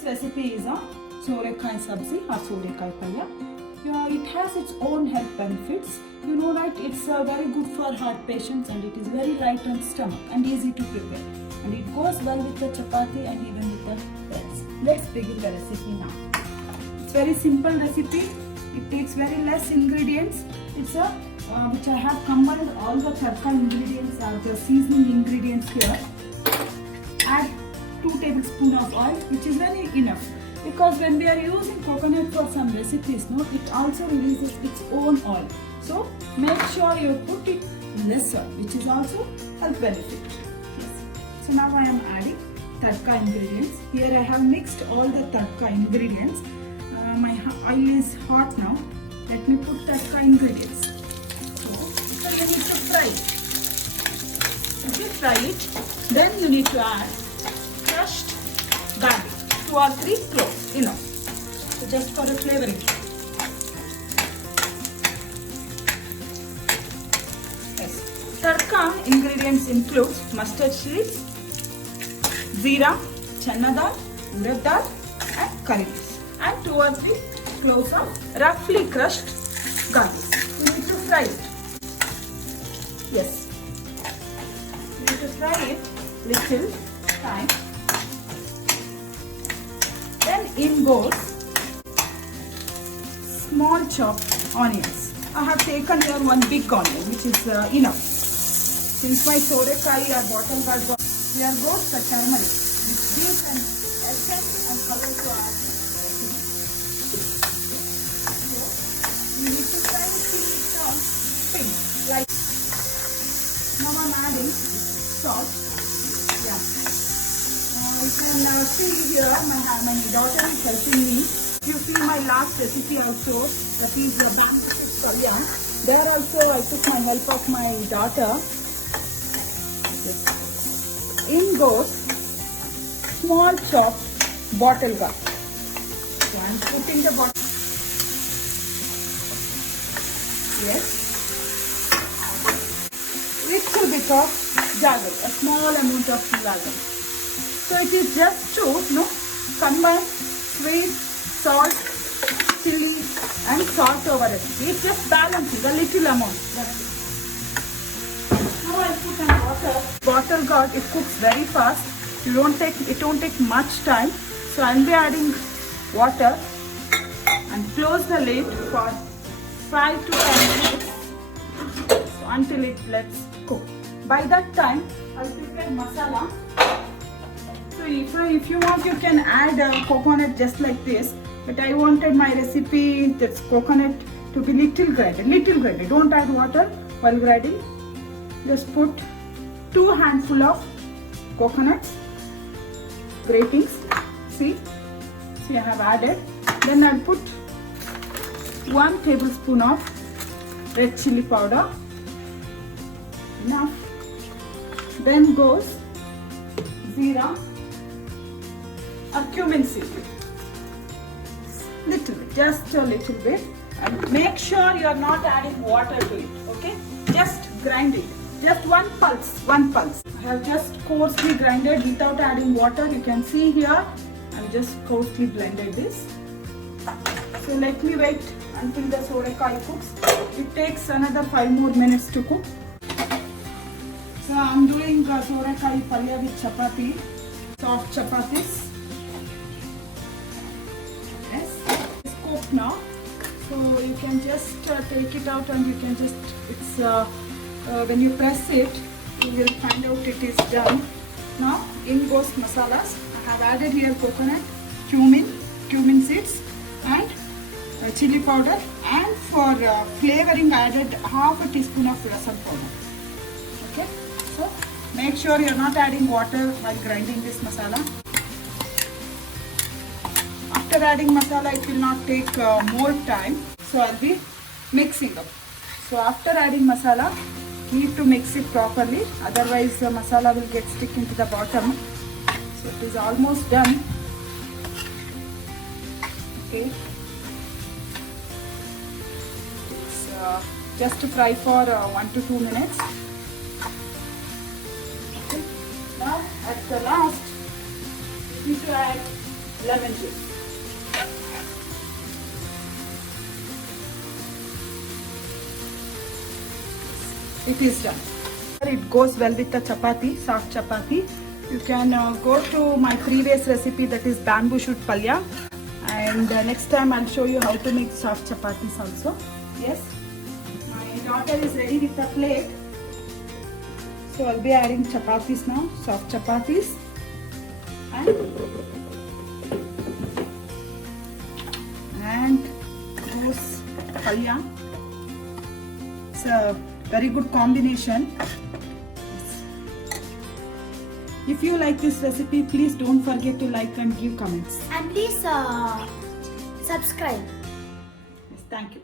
this recipe is a Sorekaayi sabzi or Sorekaayi Palya. Yeah, it has its own health benefits. You know, right? It's very good for heart patients and it is very light on stomach and easy to prepare. And it goes well with the chapati and even with the breads. Let's begin the recipe now. It's very simple recipe. It takes very less ingredients. It's a which I have combined all the tadka ingredients or the seasoning ingredients here. Add 2 tablespoons of oil, which is very enough. Because when we are using coconut for some recipes, no, it also releases its own oil. So make sure you put it lesser, which is also health benefit. Yes. So now I am adding tadka ingredients. Here I have mixed all the tadka ingredients. My oil is hot now. Let me put tadka ingredients. So you need to fry it. If you fry it, then you need to add crushed garlic. 2 or 3 cloves, enough. So just for a flavoring. Yes. Tadka ingredients include mustard seeds, zeera, chana dal, urad dal, and curry leaves, and 2 or 3 cloves of roughly crushed garlic. You need to fry it. Yes. You need to fry it little time. Then in goes small chopped onions. I have taken here 1 big onion, which is enough. Since my Sorekaayi or bottle gourd, here goes the turmeric. This gives an essence and color to our recipe. So you need to try to see it down pink. Like now I'm adding salt. Yeah. You can see here my daughter is helping me. If you see my last recipe also, that is the Palya. There also I took my help of my daughter. Yes. In goes small chopped bottle gourd. So I am putting the bottle. Yes. Little bit of jaggery, a small amount of jaggery. So it is just to combine sweet, salt, chili and salt over recipe. It just balances a little amount. That's it. Now I put in water. Bottle gourd, it cooks very fast. It won't take much time. So I'll be adding water and close the lid for 5 to 10 minutes. So until it lets cook. By that time, I'll prepare masala. So if you want, you can add coconut just like this. But I wanted my recipe, this coconut, to be little grinded. Don't add water while grinding. Just put 2 handful of coconuts, gratings. See I have added. Then I'll put 1 tablespoon of red chili powder. Enough. Then goes zeera. A cumin seed, little bit, just a little bit, and make sure you are not adding water to it. Okay, just grind it, just one pulse. I have just coarsely grinded without adding water. You can see here I have just coarsely blended this. So let me wait until the Sorekaayi cooks. It takes another 5 more minutes to cook. So I am doing Sorekaayi Palya with chapati, soft chapatis. Now, so you can just take it out and you can just, when you press it, you will find out it is done. Now in goes masalas. I have added here coconut, cumin seeds and chili powder, and for flavoring I added half a teaspoon of rasam powder. Okay, so make sure you are not adding water while grinding this masala. After adding masala, it will not take more time. So I'll be mixing up. So after adding masala, need to mix it properly. Otherwise the masala will get stick into the bottom. So it is almost done. Okay. It's just to fry for 1 to 2 minutes. Okay. Now at the last, you need to add lemon juice. It is done. It goes well with the chapati, soft chapati. You can go to my previous recipe, that is bamboo shoot palya, and next time I'll show you how to make soft chapatis also. Yes, my daughter is ready with the plate, so I'll be adding chapatis now, soft chapatis, and goes palya. It's a very good combination. If you like this recipe, please don't forget to like and give comments. And please subscribe. Yes, thank you.